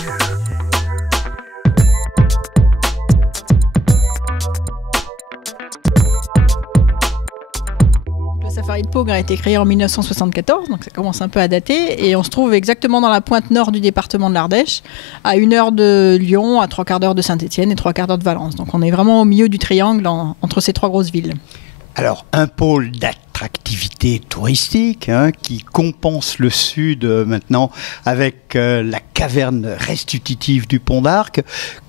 Le safari de Peaugres a été créé en 1974, donc ça commence un peu à dater, et on se trouve exactement dans la pointe nord du département de l'Ardèche, à 1 heure de Lyon, à 3/4 d'heure de Saint-Étienne et 3/4 d'heure de Valence. Donc on est vraiment au milieu du triangle entre ces 3 grosses villes. Alors, un pôle d'attractivité touristique qui compense le sud maintenant avec la caverne restitutive du Pont d'Arc.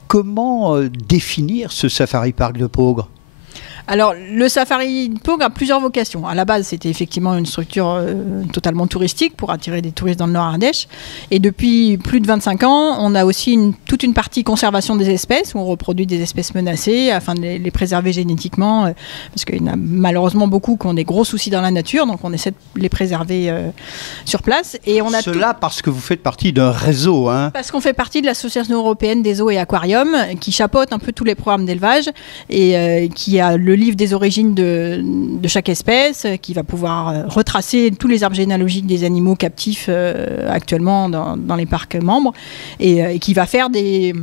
Comment définir ce safari park de Peaugres ? Alors, le safari de Peaugres a plusieurs vocations. À la base, c'était effectivement une structure totalement touristique pour attirer des touristes dans le Nord Ardèche. Et depuis plus de 25 ans, on a aussi toute une partie conservation des espèces, où on reproduit des espèces menacées afin de les préserver génétiquement, parce qu'il y en a malheureusement beaucoup qui ont des gros soucis dans la nature, donc on essaie de les préserver sur place. Et on a Cela parce que vous faites partie d'un réseau. Parce qu'on fait partie de l'Association européenne des eaux et aquariums, qui chapeaute un peu tous les programmes d'élevage et qui a le livre des origines de chaque espèce, qui va pouvoir retracer tous les arbres généalogiques des animaux captifs actuellement dans les parcs membres, et qui va faire des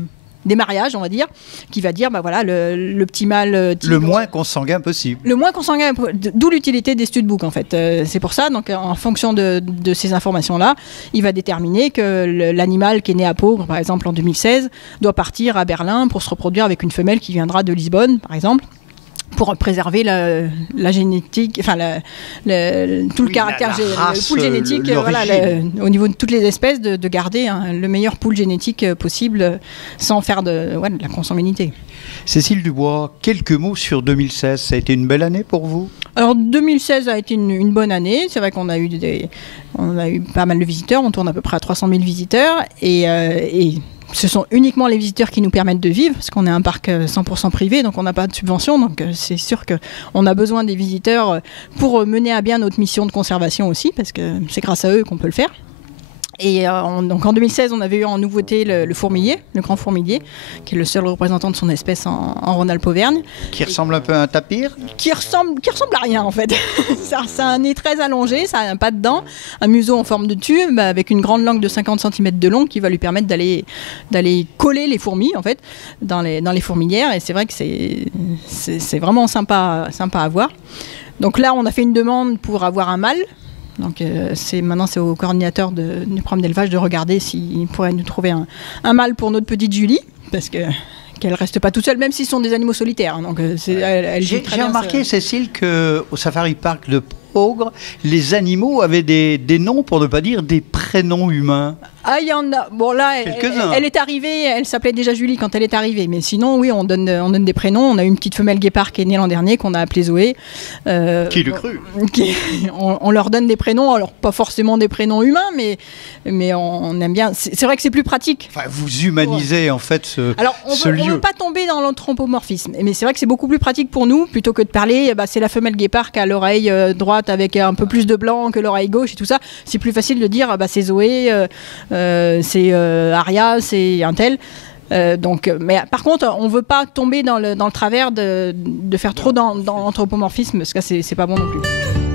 mariages, on va dire, qui va dire, bah voilà, le petit mâle tigre, le moins consanguin possible. Le moins consanguin, d'où l'utilité des studbooks, en fait. C'est pour ça, donc en fonction de ces informations-là, il va déterminer que l'animal qui est né à Peaugres, par exemple en 2016, doit partir à Berlin pour se reproduire avec une femelle qui viendra de Lisbonne, par exemple, pour préserver la génétique, enfin tout le caractère, le pool génétique, au niveau de toutes les espèces, de garder le meilleur pool génétique possible sans faire de la consanguinité. Cécile Dubois, quelques mots sur 2016. Ça a été une belle année pour vous ? Alors 2016 a été une bonne année. C'est vrai qu'on a eu pas mal de visiteurs. On tourne à peu près à 300 000 visiteurs et ce sont uniquement les visiteurs qui nous permettent de vivre, parce qu'on est un parc 100% privé, donc on n'a pas de subvention. Donc c'est sûr qu'on a besoin des visiteurs pour mener à bien notre mission de conservation aussi, parce que c'est grâce à eux qu'on peut le faire. Et donc en 2016, on avait eu en nouveauté le fourmilier, le grand fourmilier, qui est le seul représentant de son espèce en Rhône-Alpes-Auvergne. Qui ressemble un peu à un tapir ? Qui ressemble à rien en fait. Ça a un nez très allongé, ça a un pas de dents, un museau en forme de tube avec une grande langue de 50 cm de long qui va lui permettre d'aller coller les fourmis en fait dans les fourmilières. Et c'est vrai que c'est vraiment sympa à voir. Donc là, on a fait une demande pour avoir un mâle. Donc maintenant c'est au coordinateur du programme d'élevage de regarder s'il pourrait nous trouver un mâle pour notre petite Julie, parce qu'elle ne reste pas toute seule, même s'ils sont des animaux solitaires. Donc j'ai remarqué, Cécile, qu'au Safari Park de Peaugres, les animaux avaient des noms, pour ne pas dire des prénoms humains. Ah, il y en a. Bon, là, elle est arrivée, elle s'appelait déjà Julie quand elle est arrivée. Mais sinon, oui, on donne des prénoms. On a une petite femelle guépard qui est née l'an dernier, qu'on a appelée Zoé. Qui le cru ? On leur donne des prénoms, alors pas forcément des prénoms humains, mais on aime bien. C'est vrai que c'est plus pratique. Enfin, vous humanisez en fait ce lieu. Alors, on ne veut pas tomber dans l'anthropomorphisme. Mais c'est vrai que c'est beaucoup plus pratique pour nous, plutôt que de parler, c'est la femelle guépard qui a l'oreille droite avec un peu plus de blanc que l'oreille gauche et tout ça. C'est plus facile de dire, c'est Zoé. C'est Aria, c'est un tel. Mais par contre, on ne veut pas tomber dans le travers de faire trop dans l'anthropomorphisme, parce que c'est pas bon non plus.